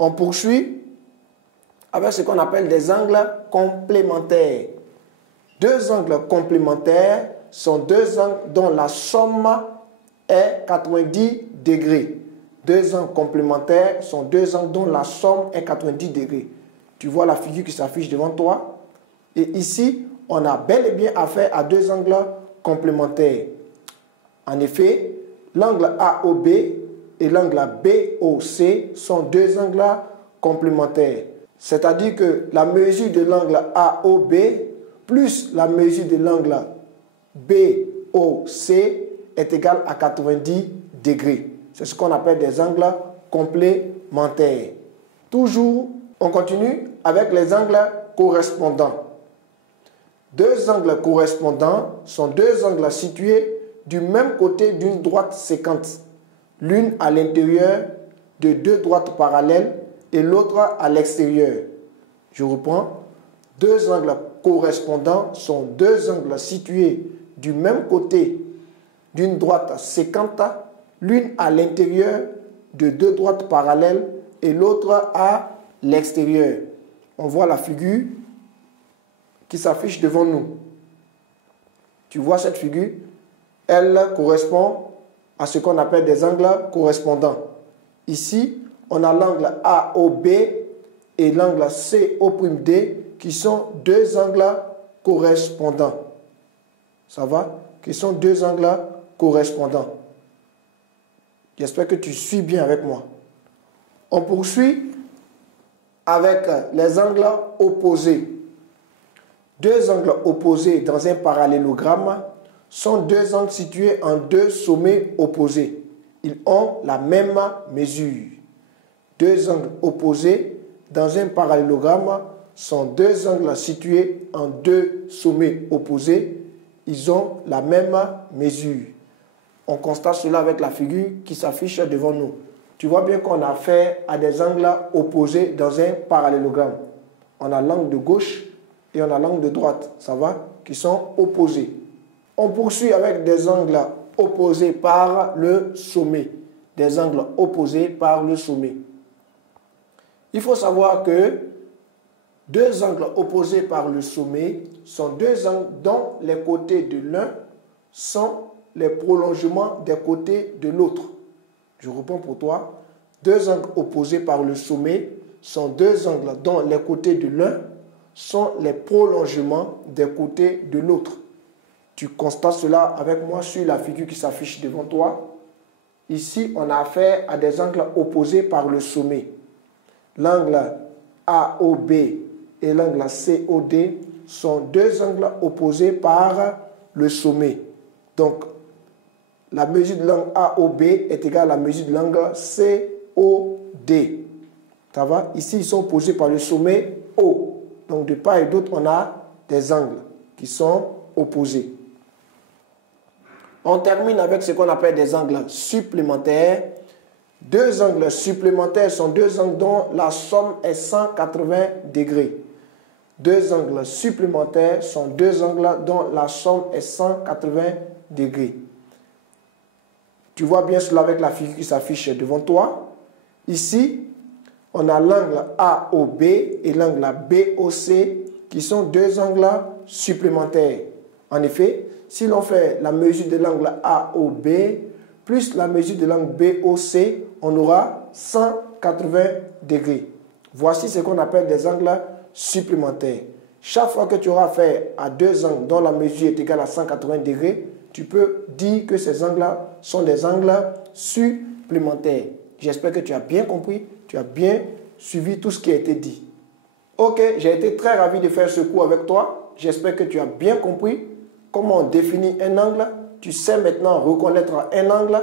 On poursuit avec ce qu'on appelle des angles complémentaires. Deux angles complémentaires sont deux angles dont la somme est 90 degrés. Deux angles complémentaires sont deux angles dont la somme est 90 degrés. Tu vois la figure qui s'affiche devant toi. Et ici, on a bel et bien affaire à deux angles complémentaires. En effet, l'angle AOB et l'angle BOC sont deux angles complémentaires. C'est-à-dire que la mesure de l'angle AOB plus la mesure de l'angle BOC est égale à 90 degrés. C'est ce qu'on appelle des angles complémentaires. Toujours, on continue avec les angles correspondants. Deux angles correspondants sont deux angles situés du même côté d'une droite séquente, l'une à l'intérieur de deux droites parallèles et l'autre à l'extérieur. Je reprends. Deux angles correspondants sont deux angles situés du même côté d'une droite séquente, l'une à l'intérieur de deux droites parallèles et l'autre à l'extérieur. On voit la figure qui s'affiche devant nous. Tu vois cette figure? Elle correspond à ce qu'on appelle des angles correspondants. Ici, on a l'angle AOB et l'angle CO'D qui sont deux angles correspondants. Ça va? Qui sont deux angles correspondants. J'espère que tu suis bien avec moi. On poursuit avec les angles opposés. Deux angles opposés dans un parallélogramme sont deux angles situés en deux sommets opposés. Ils ont la même mesure. Deux angles opposés dans un parallélogramme sont deux angles situés en deux sommets opposés. Ils ont la même mesure. On constate cela avec la figure qui s'affiche devant nous. Tu vois bien qu'on a affaire à des angles opposés dans un parallélogramme. On a l'angle de gauche et on a l'angle de droite, ça va, qui sont opposés. On poursuit avec des angles opposés par le sommet. Des angles opposés par le sommet. Il faut savoir que deux angles opposés par le sommet sont deux angles dont les côtés de l'un sont les prolongements des côtés de l'autre. Je reprends pour toi. Deux angles opposés par le sommet sont deux angles dont les côtés de l'un sont les prolongements des côtés de l'autre. Tu constates cela avec moi sur la figure qui s'affiche devant toi. Ici, on a affaire à des angles opposés par le sommet. L'angle AOB et l'angle COD sont deux angles opposés par le sommet. Donc, la mesure de l'angle AOB est égale à la mesure de l'angle COD. Ça va? Ici, ils sont opposés par le sommet O. Donc, de part et d'autre, on a des angles qui sont opposés. On termine avec ce qu'on appelle des angles supplémentaires. Deux angles supplémentaires sont deux angles dont la somme est 180 degrés. Deux angles supplémentaires sont deux angles dont la somme est 180 degrés. Tu vois bien cela avec la figure qui s'affiche devant toi. Ici, on a l'angle AOB et l'angle BOC qui sont deux angles supplémentaires. En effet, si l'on fait la mesure de l'angle AOB plus la mesure de l'angle BOC, on aura 180 degrés. Voici ce qu'on appelle des angles supplémentaires. Chaque fois que tu auras affaire à deux angles dont la mesure est égale à 180 degrés, tu peux dire que ces angles-là sont des angles supplémentaires. J'espère que tu as bien compris, tu as bien suivi tout ce qui a été dit. Ok, j'ai été très ravi de faire ce cours avec toi. J'espère que tu as bien compris comment on définit un angle. Tu sais maintenant reconnaître un angle.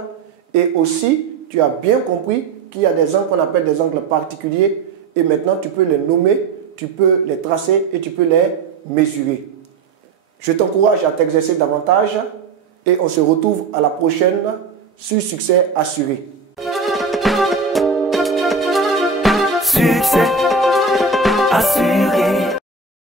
Et aussi, tu as bien compris qu'il y a des angles qu'on appelle des angles particuliers. Et maintenant, tu peux les nommer, tu peux les tracer et tu peux les mesurer. Je t'encourage à t'exercer davantage. Et on se retrouve à la prochaine sur Succès Assuré. Succès assuré.